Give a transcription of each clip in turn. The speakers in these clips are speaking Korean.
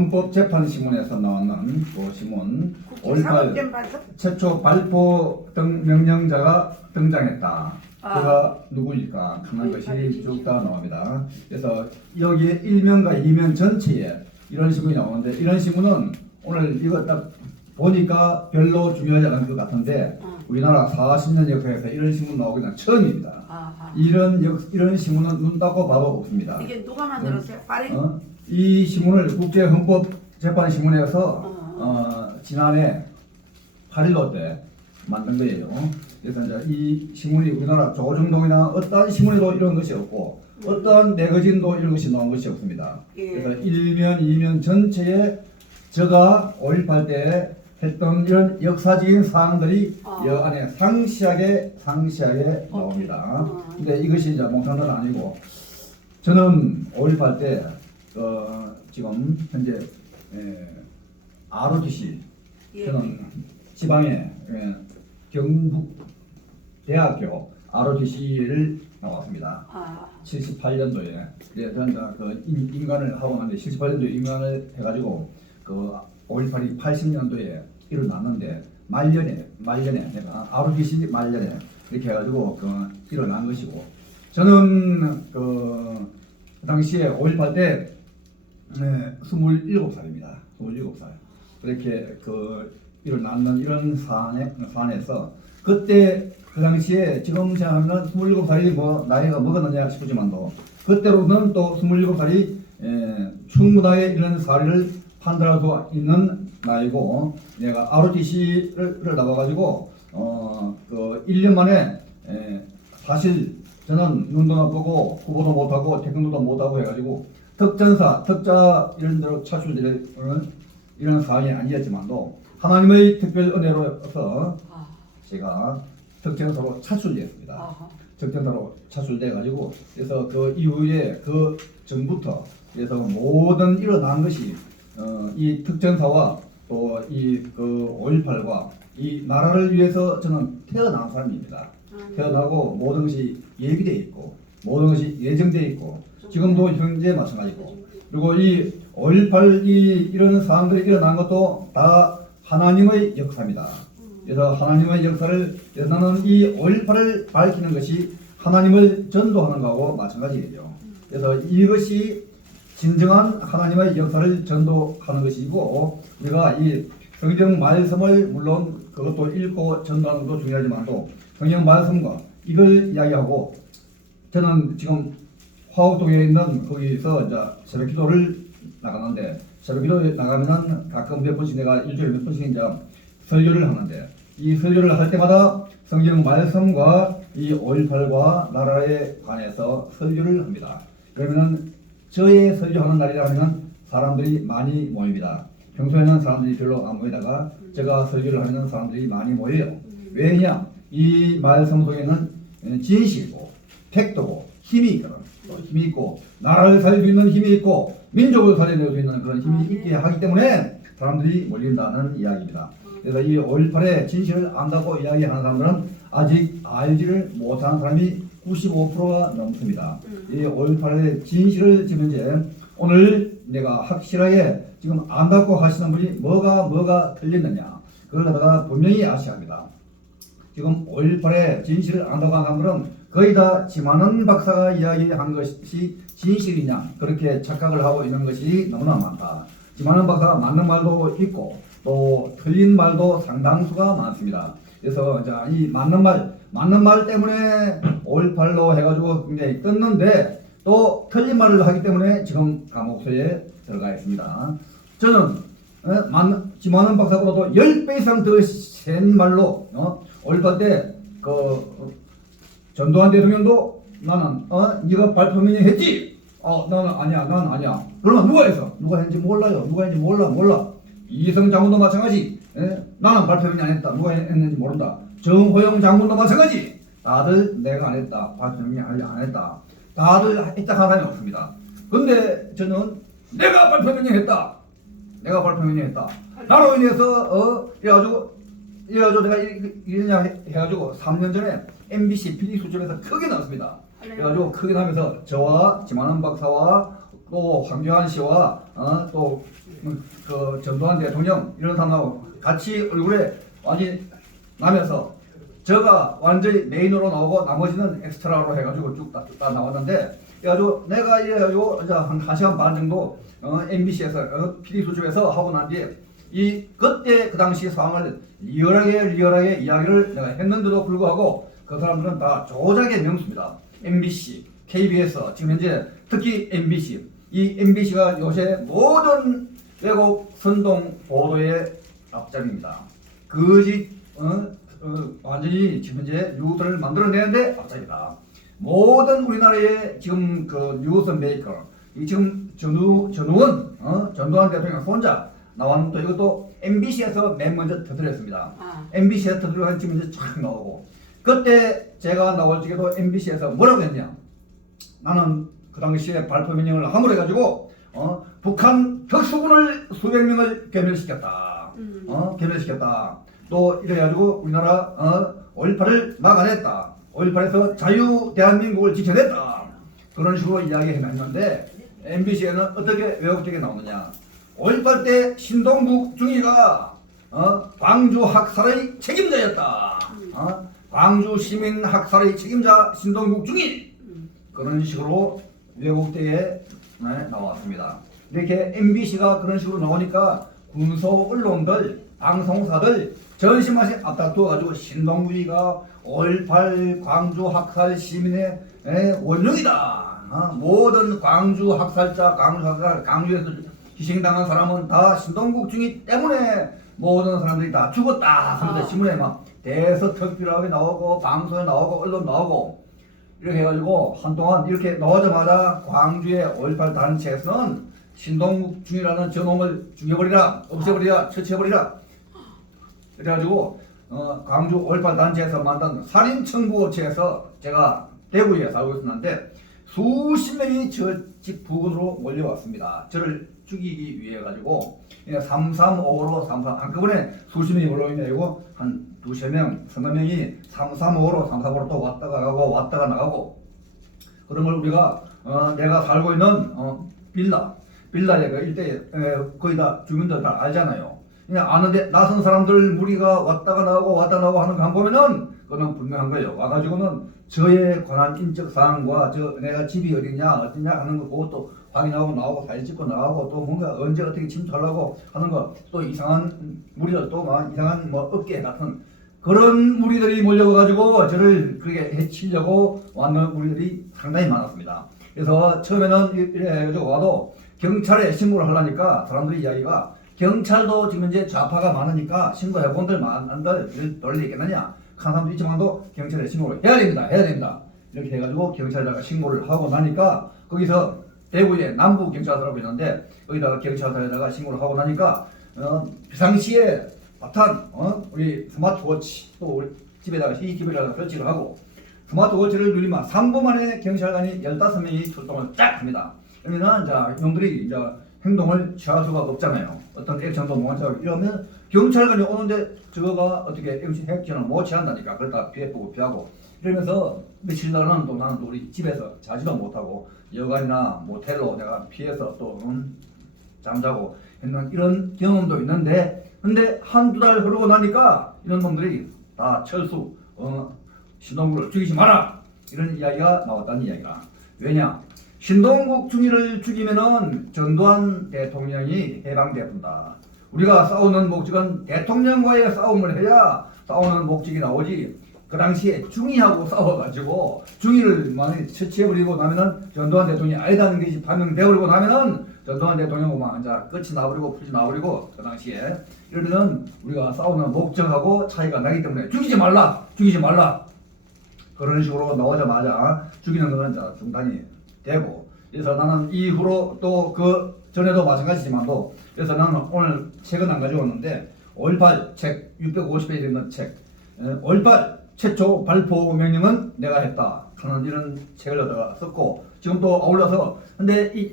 헌법재판신문에서 나왔는 그 신문 5.18 최초 발포 등 명령자가 등장했다. 그가 누구일까 하는 것이 쭉 다 나옵니다. 그래서 여기에 1면과 2면 전체에 이런 신문이 나오는데, 이런 신문은 오늘 이거 딱 보니까 별로 중요하지 않은 것 같은데 우리나라 40년 역사에서 이런 신문 나오기는 처음입니다. 이런 신문은 눈 닫고 봐도 없습니다. 이게 누가 만들었어요? 파리? 이 신문을 국제헌법재판신문에서 지난해 8.15 때 만든 거예요. 그래서 이제 이 신문이 우리나라 조중동이나 어떠한 신문에도 이런 것이 없고 어떠한 매거진도 이런 것이 나온 것이 없습니다. 그래서 1면, 2면 전체에 제가 5.18 때 했던 이런 역사적인 사항들이 이 안에 상시하게 나옵니다. 근데 이것이 이제 몽탄은 아니고, 저는 5.18 때 지금 현재 ROTC, 저는 지방의 경북대학교 ROTC를 나왔습니다. 78년도에 저는 그 인간을 하고 났는데 78년도에 인간을 해가지고 그 5.18이 80년도에 일어났는데 말년에 내가 ROTC 말년에 이렇게 해가지고 일어난 것이고, 저는 그 당시에 5.18 때 27살입니다. 27살. 그렇게 일어났는 이런 사안에서 그때 그 당시에 지금 생각하면 27살이 뭐 나이가 먹었느냐 싶지만도 그때로는 또 27살이 충분하게 이런 사례를 판단할 수 있는 나이고, 내가 ROTC를 나와가지고 그 1년 만에 사실 저는 눈도 나쁘고 후보도 못하고 태권도도 못하고 해가지고 특자 이런 데로 차출되는 이런 상황이 아니었지만도 하나님의 특별 은혜로서 제가 특전사로 차출되었습니다. 특전사로 차출돼가지고 그래서 그 이후에 그 전부터 그래서 모든 일어난 것이 이 특전사와 또 이 5.18과 이 나라를 위해서 저는 태어난 사람입니다. 태어나고 모든 것이 예비되어 있고 모든 것이 예정되어 있고 지금도 현재 마찬가지고, 그리고 이 5.18이 이런 사항들이 일어난 것도 다 하나님의 역사입니다. 그래서 하나님의 역사를, 나는 이 5.18을 밝히는 것이 하나님을 전도하는 것하고 마찬가지예요. 그래서 이것이 진정한 하나님의 역사를 전도하는 것이고, 우리가 이 성경 말씀을 물론 그것도 읽고 전도하는 것도 중요하지만도 성경 말씀과 이걸 이야기하고, 저는 지금 화곡동에 있는 거기서 이제 새벽 기도를 나가는데, 새벽 기도에 나가면은 가끔 몇 번씩 내가 일주일에 몇 번씩 이제 설교를 하는데, 이 설교를 할 때마다 성경 말씀과 이 5.18과 나라에 관해서 설교를 합니다. 그러면은 저의 설교하는 날이라 하면 사람들이 많이 모입니다. 평소에는 사람들이 별로 안 모이다가 제가 설교를 하면 사람들이 많이 모여요. 왜냐? 이 말씀 속에는 진실이고 팩트고 힘이 있거든. 힘이 있고 나라를 살릴 수 있는 힘이 있고 민족을 살려낼 수 있는 그런 힘이 있게 하기 때문에 사람들이 몰린다는 이야기입니다. 그래서 이 5.18의 진실을 안다고 이야기하는 사람들은 아직 알지를 못하는 사람이 95%가 넘습니다. 이 5.18의 진실을 지금 이제 오늘 내가 확실하게 지금 안다고 하시는 분이 뭐가 틀렸느냐, 그걸 갖다가 분명히 아셔야 합니다. 지금 5.18의 진실을 안다고 하는 사람들은 거의 다 지만은 박사가 이야기한 것이 진실이냐 그렇게 착각을 하고 있는 것이 너무나 많다. 지만은 박사가 맞는 말도 있고 또 틀린 말도 상당수가 많습니다. 그래서 이 맞는 말 때문에 5.18로 해가지고 굉장히 떴는데 또 틀린 말을 하기 때문에 지금 감옥소에 들어가 있습니다. 저는 지만은 박사보다도 10배 이상 더 센 말로 5.18 때 전두환 대통령도 나는 네가 발표명령 했지? 나는 아니야. 그러면 누가 했어? 누가 했는지 몰라요. 누가 했는지 몰라. 이성 장군도 마찬가지. 나는 발표명령 안 했다. 누가 했는지 모른다. 정호영 장군도 마찬가지. 다들 내가 안 했다. 발표명령 안 했다. 다들 했다 하는 사람이 없습니다. 근데 저는 내가 발표명령 했다. 나로 인해서 이래가지고 내가 이러냐 해가지고 3년 전에 MBC PD 수첩에서 크게 나왔습니다. 그래가지고 크게 나면서 저와 지만은 박사와 또 황교안 씨와 또 그 전두환 대통령 이런 사람하고 같이 얼굴에 완전히 나면서 저가 완전히 메인으로 나오고 나머지는 엑스트라로 해가지고 쭉 다 나왔는데 그래가지고 내가 이래가지고 한 1시간 반 정도 MBC에서 PD 수첩에서 하고 난 뒤에 그때 그 당시 상황을 리얼하게 이야기를 내가 했는데도 불구하고 그 사람들은 다 조작의 명수입니다. MBC, KBS, 지금 현재 특히 MBC. 이 MBC가 요새 모든 외국 선동 보도의 앞장입니다. 완전히 지금 현재 뉴스를 만들어내는데 앞장이다. 모든 우리나라의 지금 그 뉴스 메이커, 지금 전두환 대통령 손자 나왔는데 이것도 MBC에서 맨 먼저 터뜨렸습니다. MBC에서 터뜨려서 지금 이제 쫙 나오고 그때 제가 나올 적에도 MBC에서 뭐라고 했냐? 나는 그 당시에 발표 명령을 함으로 해가지고 북한 특수군을 수백 명을 괴멸시켰다. 괴멸시켰다. 또 이래가지고 우리나라 5.18을 막아냈다. 5.18에서 자유 대한민국을 지켜냈다. 그런 식으로 이야기해놨는데 MBC에는 어떻게 왜곡되게 나오느냐? 5.18 때 신동국 중위가 광주 학살의 책임자였다. 광주 시민 학살의 책임자 신동국 중위. 그런 식으로 왜곡되게 나왔습니다. 이렇게 MBC가 그런 식으로 나오니까 군소 언론들, 방송사들 전신만씩 앞다투어가지고 신동국이가 5.18 광주 학살 시민의 원흉이다. 모든 광주 학살자, 광주에서 희생당한 사람은 다 신동국 중위 때문에 모든 사람들이 다 죽었다. 그런데 신문에 막 대서특필하게 나오고 방송에 나오고 언론 나오고 이렇게 해가지고 한동안 이렇게 나오자마자 광주의 5.18 단체에서는 신동국 중이라는 저놈을 죽여버리라, 없애버리라, 처치해버리라. 그래가지고 광주 5.18 단체에서 만든 살인청구업체에서 제가 대구에 살고 있었는데 수십 명이 저 집 부근으로 몰려왔습니다. 저를 죽이기 위해 가지고 3355로 한꺼번에 수십 명이 올라오는 게 아니고 한 두세 명, 서너 명이 3355로 345로 또 왔다가 가고 왔다가 나가고 그런 걸 우리가 내가 살고 있는 빌라에 그 일대에 거의 다 주민들 다 알잖아요. 그냥 아는데 낯선 사람들 무리가 왔다가 나가고 하는 거 한 보면은 그건 분명한 거예요. 와가지고는 저에 관한 인적 사항과 내가 집이 어디냐 하는 거 그것도 확인하고 나오고 사진 찍고 나가고 또 뭔가 언제 어떻게 침투하려고 하는 거 또 이상한 무리들 또 이상한 업계 같은 그런 무리들이 몰려가지고 저를 그렇게 해치려고 왔는 무리들이 상당히 많았습니다. 그래서 처음에는 이래가지고 와도 경찰에 신고를 하려니까 사람들이 이야기가 경찰도 지금 이제 좌파가 많으니까 신고해본들 많은들 논리 있겠느냐? 한 사람도 있지만도 경찰에 신고를 해야 됩니다. 이렇게 해가지고 경찰에다가 신고를 하고 나니까 거기서 대구에 남부경찰서라고 있는데 거기다가 경찰서에다가 신고를 하고 나니까 비상시에 바탄 우리 스마트워치 또 우리 집에다가 CCTV를 설치를 하고 스마트워치를 누리면 3분 만에 경찰관이 15명이 출동을 쫙 합니다. 그러면은 이놈들이 행동을 취할 수가 없잖아요. 어떤 액션도 못 하고 이러면 경찰관이 오는데 저거가 어떻게 액션을 못 취한다니까. 그러다 피하고 이러면서 며칠 나는 또 나는 또 우리 집에서 자지도 못하고 여관이나 모텔로 내가 피해서 또 잠자고 했는 이런 경험도 있는데 근데 한두 달 흐르고 나니까 이런 놈들이 다 철수 신동국을 죽이지 마라 이런 이야기가 나왔다는 이야기가 왜냐 신동국 중위를 죽이면은 전두환 대통령이 해방되었다. 우리가 싸우는 목적은 대통령과의 싸움을 해야 싸우는 목적이 나오지. 그 당시에 중위하고 싸워가지고 중위를 많이 처치해버리고 나면은 전두환 대통령이 아니다는 것이 판명되어버리고 나면은 전두환 대통령만 이제 끝이 나버리고 풀이 나버리고 그 당시에 이러면은 우리가 싸우는 목적하고 차이가 나기 때문에 죽이지 말라 그런 식으로 나오자마자 죽이는 것은 이제 중단이 되고 그래서 나는 이후로 또 그 전에도 마찬가지지만도 그래서 나는 오늘 책은 안 가져왔는데 5.18 책 650페이지 있는 책 5.18 최초 발포 명령은 내가 했다 하는 이런 책을 갖다가 썼고 지금 또 아울러서 근데 이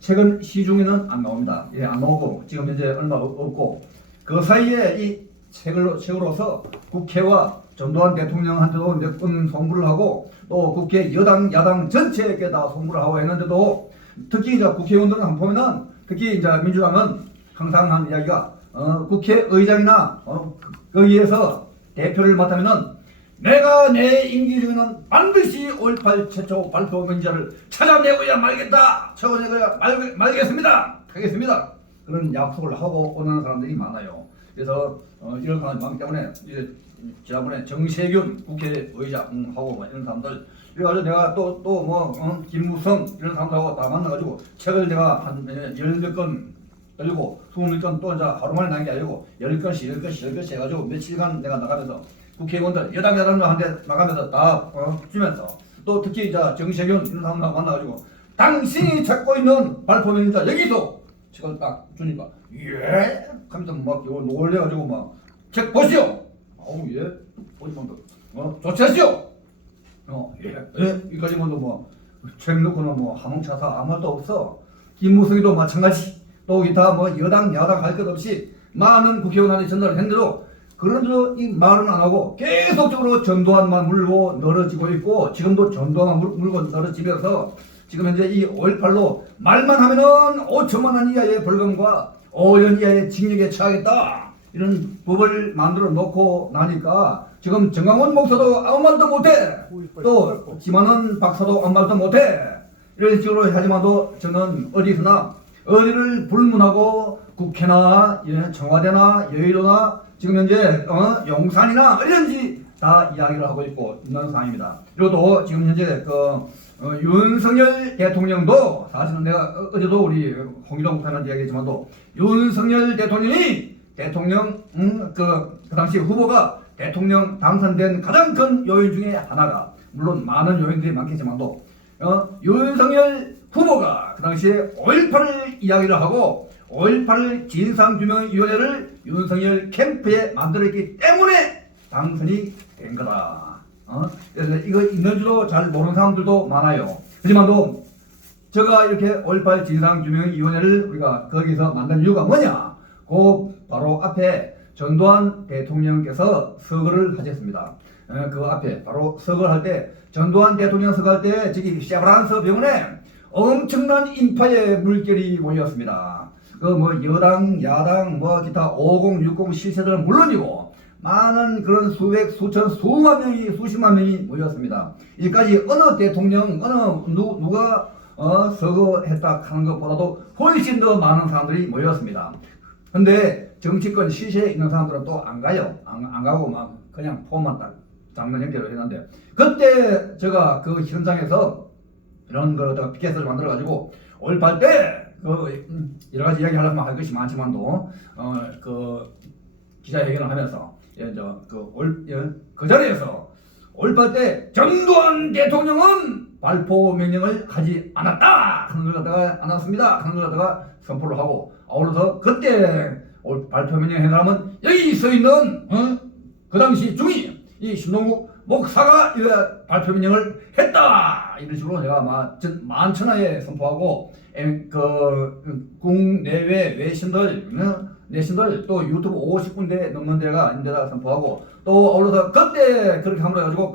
책은 시중에는 안 나옵니다. 안 나오고 지금 현재 얼마 없고 그 사이에 이 책으로서 국회와 전두환 대통령한테도 몇 번 송부를 하고 또 국회 여당 야당 전체에게 다 송부를 하고 했는데도 특히 이제 국회의원들은 보면은 특히 이제 민주당은 항상 한 이야기가 국회의장이나 거기에서 대표를 맡으면은 내가 내 임기 중에는 반드시 5.18 최초 발포 명자를 찾아내고야 말겠다. 찾아내고야 말겠습니다. 하겠습니다. 그런 약속을 하고 오는 사람들이 많아요. 그래서 이런 사람이 많기 때문에 이제 지난번에 정세균 국회의장하고 뭐 이런 사람들 그래가지고 내가 또 김무성 이런 사람들하고 다 만나가지고 책을 내가 한 10몇 권 열고 20몇 권 또 이제 하루 만에 난 게 아니고 10건씩 해가지고 며칠간 내가 나가면서 국회의원들 여당한테 나가면서 다 주면서 또 특히 이제 정세균 이런 사람하고 만나가지고 당신이 찾고 있는 발표명이다 여기서 책을 딱 주니까 예? 하면서 막 놀래가지고 막 책 보시오. 예? 보시면 조치하시오. 예? 이까지 책 놓고는 하몽차사 아무 말도 없어. 김무성이도 마찬가지. 또 기타 여당 야당 할 것 없이 많은 국회의원한테 전달을 했는데도 그런데도 이 말은 안 하고 계속적으로 전두환만 물고 늘어지고 있고 지금도 전두환만 물고 늘어지면서 지금 현재 이 5.18로 말만 하면은 5천만 원 이하의 벌금과 5년 이하의 징역에 처하겠다. 이런 법을 만들어 놓고 나니까 지금 정강원 목사도 아무 말도 못해. 또 김한원 박사도 아무 말도 못해. 이런 식으로 하지만도 저는 어디를 불문하고 국회나 청와대나 여의도나 지금 현재 용산이나 어디든지 다 이야기를 하고 있는 상황입니다. 그리고 또 지금 현재 윤석열 대통령도 사실은 내가 어제도 우리 홍기동 목사님한테 이야기했지만도 윤석열 대통령이 대통령 그 당시 후보가 대통령 당선된 가장 큰 요인 중에 하나가 물론 많은 요인들이 많겠지만도 윤석열 후보가 그 당시에 5.18을 이야기를 하고 5.18 진상규명위원회를 윤석열 캠프에 만들었기 때문에 당선이 된 거다. 그래서 이거 있는지도 잘 모르는 사람들도 많아요. 하지만도 제가 이렇게 5.18 진상규명위원회를 우리가 거기서 만든 이유가 뭐냐? 그 바로 앞에 전두환 대통령께서 서거를 하셨습니다. 그 앞에 바로 서거를 할 때 전두환 대통령 서거할 때 저기 셰브란스 병원에 엄청난 인파의 물결이 모였습니다. 여당, 야당, 기타 50, 60 실세들은 물론이고 많은 그런 수백, 수천, 수만 명이, 수십만 명이 모였습니다. 이까지 어느 대통령, 누가 서거했다 하는 것보다도 훨씬 더 많은 사람들이 모였습니다. 근데 정치권 시세에 있는 사람들은 또 안 가요. 안 가고 막 그냥 폼만 딱 잡는 형태로 했는데 그때 제가 그 현장에서 이런 거 피켓을 만들어가지고 5.18 때 여러 가지 이야기 하려면 할 것이 많지만도 기자회견을 하면서 그 자리에서 5.18 때 전두환 대통령은 발포 명령을 하지 않았다 하는 걸 갖다가 안 왔습니다 하는 걸 갖다가 선포를 하고 아울러서 그때 발표 명령 해나면 여기 서 있는 그 당시 중위 이 신동국 목사가 발표 명령을 했다 이런 식으로 내가 만천하에 선포하고 국내외 내신들 또 유튜브 50군데 넘는 데가 있는데다 선포하고 또 아울러서 그때 그렇게 함으로 해가지고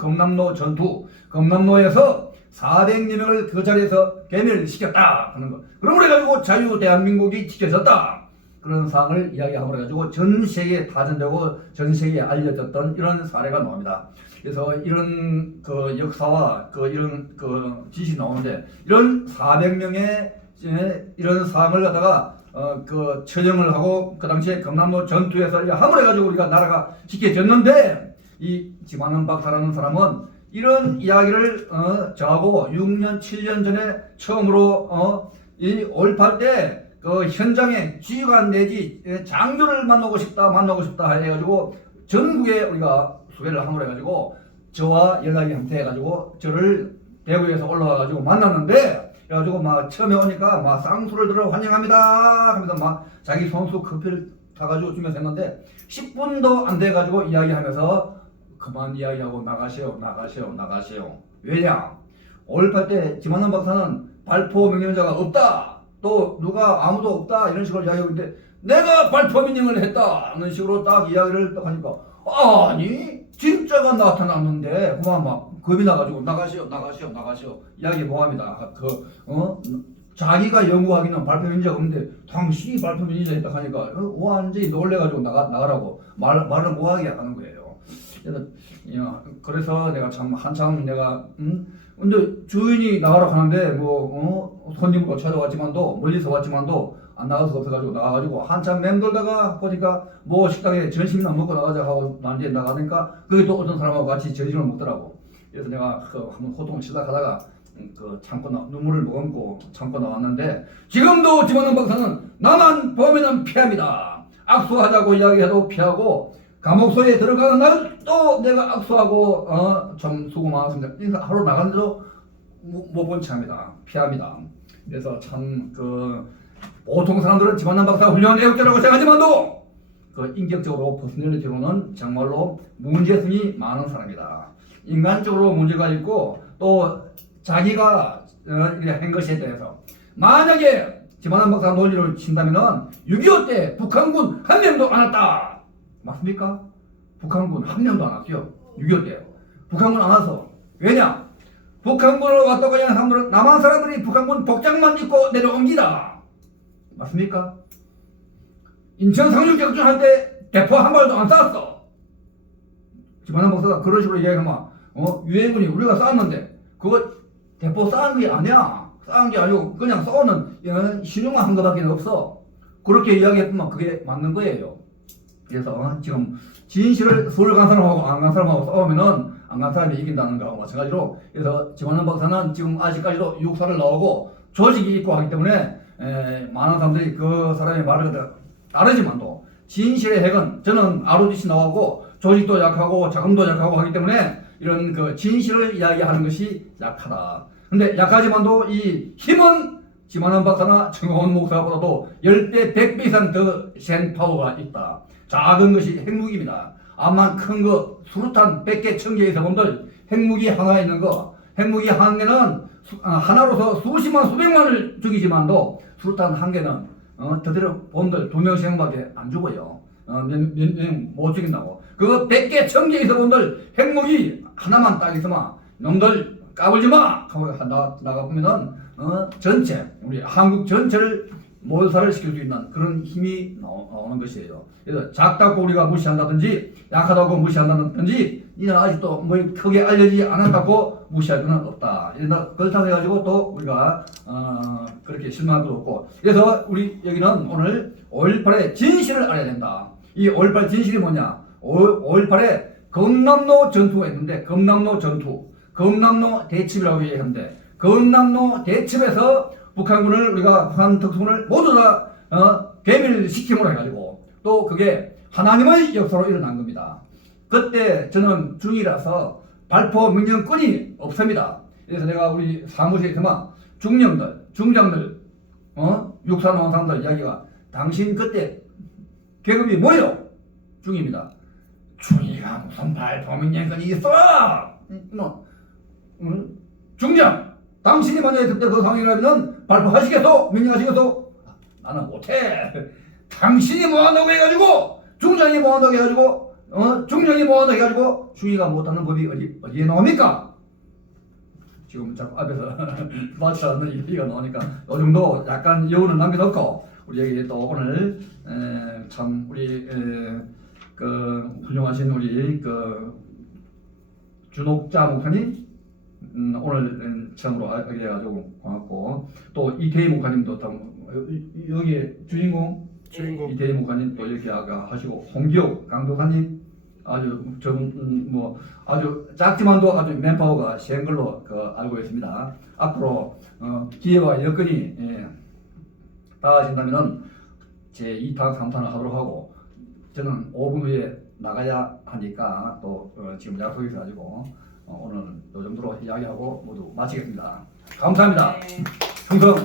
검남로에서 400여 명을 그 자리에서 괴멸시켰다 하는 거. 그러므로 해가지고 자유 대한민국이 지켜졌다. 그런 사항을 이야기함으로 해가지고 전 세계에 타전되고 전 세계에 알려졌던 이런 사례가 나옵니다. 그래서 이런 역사와 이런 지식이 나오는데 이런 400명의 이런 사항을 갖다가 처형을 하고 그 당시에 검남로 전투에서 함으로 해가지고 우리가 나라가 지켜졌는데 이 지만원 박사라는 사람은 이런 이야기를 저하고 6년 7년 전에 처음으로 이 5.18 때 현장에 지휘관 내지 장교를 만나고 싶다 해가지고 전국에 우리가 수배를 함으로 해가지고 저와 연락이 함께해가지고 저를 대구에서 올라와가지고 만났는데 그래가지고 처음에 오니까 쌍수를 들어 환영합니다 하면서 자기 손수 커피를 타가지고 주면서 했는데 10분도 안 돼가지고 이야기하면서 그만 이야기하고 나가시오. 왜냐? 5.18 때 김한원 박사는 발포 명령자가 없다. 또 누가 아무도 없다. 이런 식으로 이야기하고 있는데 내가 발포 명령을 했다. 이런 식으로 딱 이야기를 딱 하니까 아니 진짜가 나타났는데 그만 겁이 나가지고 나가시오. 이야기 뭐합니다. 자기가 연구하기는 발표 인자가 없는데 당신이 발표 인자 했다 하니까 완전히 놀래가지고 나가라고 말을 못하게 하는 거예요. 그래서 내가 참 한참 내가 근데 주인이 나가라고 하는데 뭐 손님으로 찾아왔지만도 멀리서 왔지만도 안 나갈 수가 없어가지고 나가가지고 한참 맴돌다가 보니까 뭐 식당에 점심이나 먹고 나가자 하고 난뒤에 나가니까 그게 또 어떤 사람하고 같이 점심을 먹더라고. 그래서 내가 한번 호통을 치다가다가 참고 눈물을 머금고 참고 나왔는데 지금도 집어넣은 박사는 나만 보면은 피합니다. 악수하자고 이야기해도 피하고 감옥소에 들어가는 날 또 내가 악수하고 참 수고 많았습니다. 그래서 하루 나갔는데도 못 본 채합니다. 피합니다. 그래서 참 보통 사람들은 집어넣은 박사 훌륭한 애국자라고 생각하지만도 인격적으로 퍼스널리티로는 정말로 문제성이 많은 사람이다. 인간적으로 문제가 있고 또 자기가 한 것에 대해서 만약에 집어넣은 박사 논리를 친다면은 6.25 때 북한군 한 명도 안 왔다. 맞습니까? 북한군 한 명도 안 왔죠. 6.25 때 북한군 안 와서 왜냐? 북한군으로 왔다고 하는 사람들은 남한 사람들이 북한군 복장만 입고 내려옵니다. 맞습니까? 인천 상륙작전 할 때 대포 한 발도 안 쐈어. 집어넣은 박사가 그런 식으로 이야기하면 유해군이 우리가 쐈는데 그거 대포 쌓은 게 아니야. 쌓은 게 아니고 그냥 싸우는 신용만 한 것밖에 없어. 그렇게 이야기했으면 그게 맞는 거예요. 그래서 지금 진실을 서울 간 사람하고 안 간 사람하고 싸우면은 안 간 사람이 이긴다는 거하고 마찬가지로 그래서 집어넣은 박사는 지금 아직까지도 육사를 나오고 조직이 있고 하기 때문에 많은 사람들이 그 사람의 말을 따르지만도 진실의 핵은 저는 ROTC 나오고 조직도 약하고 자금도 약하고 하기 때문에 이런 진실을 이야기하는 것이 약하다. 근데 약하지만도 이 힘은 지만한 박사나 정호원 목사보다도 10배, 100배 이상 더 센 파워가 있다. 작은 것이 핵무기입니다. 암만 큰 거 수류탄 100개, 1000개에서 본들 핵무기 하나 있는 거 핵무기 한 개는 하나로서 수십만, 수백만을 죽이지만도 수류탄 한 개는 저대로 본들 2명씩밖에 안 죽어요. 몇 명 못 죽인다고. 그거 100개, 1000개에서 본들 핵무기 하나만 딱 있으면 놈들 까불지 마! 하고 나가보면은 전체 우리 한국 전체를 몰살을 시킬 수 있는 그런 힘이 나오는 것이에요. 그래서 작다고 우리가 무시한다든지 약하다고 무시한다든지 이는 아직도 뭐 크게 알려지지 않았다고 무시할 수는 없다. 그렇다고 해가지고 또 우리가 그렇게 실망할 것도 없고 그래서 우리 여기는 오늘 5.18의 진실을 알아야 된다. 이 5.18 진실이 뭐냐? 5.18에 검남로 전투가 있는데 검남로 전투 검남로 대첩이라고 얘기하는데 검남로 대첩에서 북한군을 우리가 북한 특수군을 모두 다 괴멸시킴으로 해가지고 또 그게 하나님의 역사로 일어난 겁니다. 그때 저는 중이라서 발포 명령권이 없습니다. 그래서 내가 우리 사무실에서만 중령들, 중장들, 육사 나온 사람들 이야기가 당신 그때 계급이 뭐예요? 중입니다. 중이가 무슨 발포 명령권이 있어? 중장! 당신이 만약에 그때 그 상황이라면 발표하시겠소? 명령하시겠소? 나는 못해. 당신이 뭐한다고 해가지고 중장이 뭐한다고 해가지고 중령이 뭐한다고 해가지고 중위가 못하는 법이 어디에 나옵니까? 지금 자꾸 앞에서 맞지 않는 얘기가 나오니까 이 정도 약간 여운을 남겨놓고 우리 여기 또 오늘 참 우리 훌륭하신 우리 준옥자 목사님 오늘 처음으로 하게 해가지고 고맙고 또 이태희 목사님도 여기에 주인공 이태희 목사님 또 이렇게 하시고 홍기옥 강도사님 아주 아주 작지만도 아주 맨파워가 센 걸로 알고 있습니다. 앞으로 기회와 여건이 닿아진다면은 제 2탄 3탄을 하도록 하고 저는 5분 후에 나가야 하니까 또 지금 약속이 있어가지고 오늘 이 정도로 이야기하고 모두 마치겠습니다. 감사합니다. 충성.